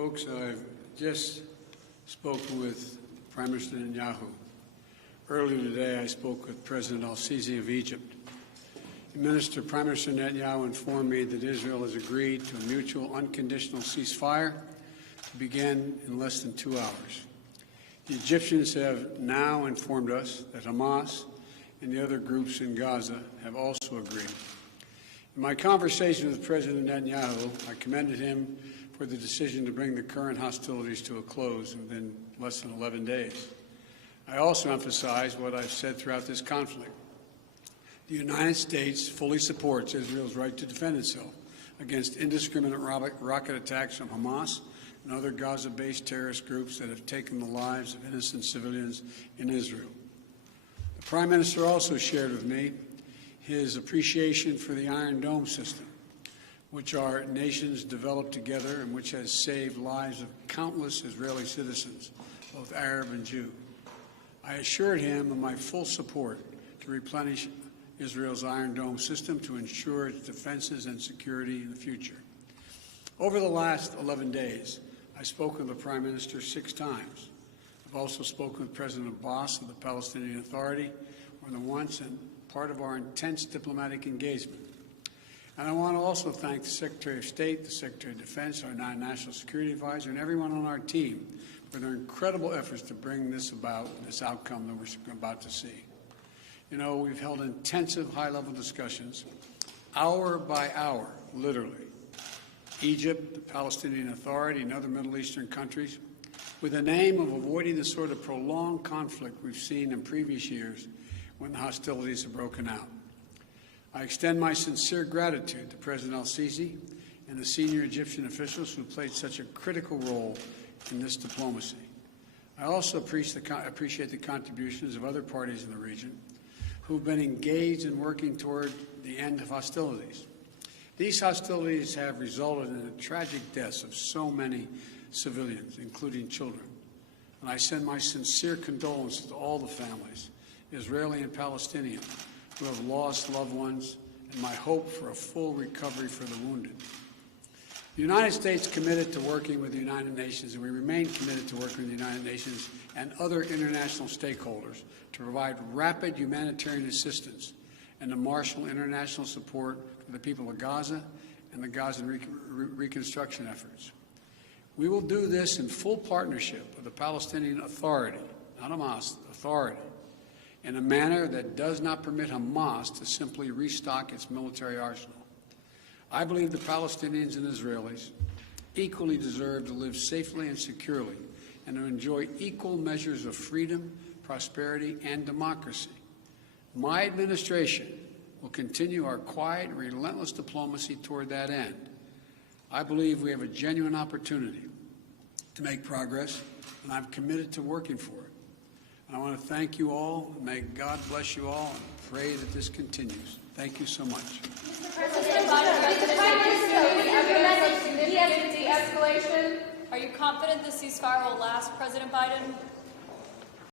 Folks, I've just spoken with Prime Minister Netanyahu. Earlier today, I spoke with President al-Sisi of Egypt. Prime Minister Netanyahu informed me that Israel has agreed to a mutual unconditional ceasefire to begin in less than 2 hours. The Egyptians have now informed us that Hamas and the other groups in Gaza have also agreed. In my conversation with President Netanyahu, I commended him for the decision to bring the current hostilities to a close within less than 11 days. I also emphasized what I've said throughout this conflict. The United States fully supports Israel's right to defend itself against indiscriminate rocket attacks from Hamas and other Gaza-based terrorist groups that have taken the lives of innocent civilians in Israel. The Prime Minister also shared with me his appreciation for the Iron Dome system, which our nations developed together and which has saved lives of countless Israeli citizens, both Arab and Jew. I assured him of my full support to replenish Israel's Iron Dome system to ensure its defenses and security in the future. Over the last 11 days, I've spoken with the Prime Minister 6 times. I've also spoken with President Abbas of the Palestinian Authority more than once, and part of our intense diplomatic engagement. And I want to also thank the Secretary of State, the Secretary of Defense, our National Security Advisor, and everyone on our team for their incredible efforts to bring this outcome that we're about to see. You know, we've held intensive high-level discussions, hour by hour, literally. Egypt, the Palestinian Authority, and other Middle Eastern countries, with the aim of avoiding the sort of prolonged conflict we've seen in previous years when the hostilities have broken out. I extend my sincere gratitude to President al-Sisi and the senior Egyptian officials who played such a critical role in this diplomacy. I also appreciate the contributions of other parties in the region who've been engaged in working toward the end of hostilities. These hostilities have resulted in the tragic deaths of so many civilians, including children. And I send my sincere condolences to all the families, Israeli and Palestinian, who have lost loved ones, and my hope for a full recovery for the wounded. The United States committed to working with the United Nations, and we remain committed to working with the United Nations and other international stakeholders to provide rapid humanitarian assistance and to marshal international support for the people of Gaza and the Gaza reconstruction efforts. We will do this in full partnership with the Palestinian Authority, not Hamas, Authority, in a manner that does not permit Hamas to simply restock its military arsenal. I believe the Palestinians and Israelis equally deserve to live safely and securely and to enjoy equal measures of freedom, prosperity, and democracy. My administration will continue our quiet and relentless diplomacy toward that end. I believe we have a genuine opportunity to make progress, and I'm committed to working for it. And I want to thank you all. May God bless you all, and pray that this continues. Thank you so much. Mr. President Biden, de-escalation. Are you confident the ceasefire will last, President Biden?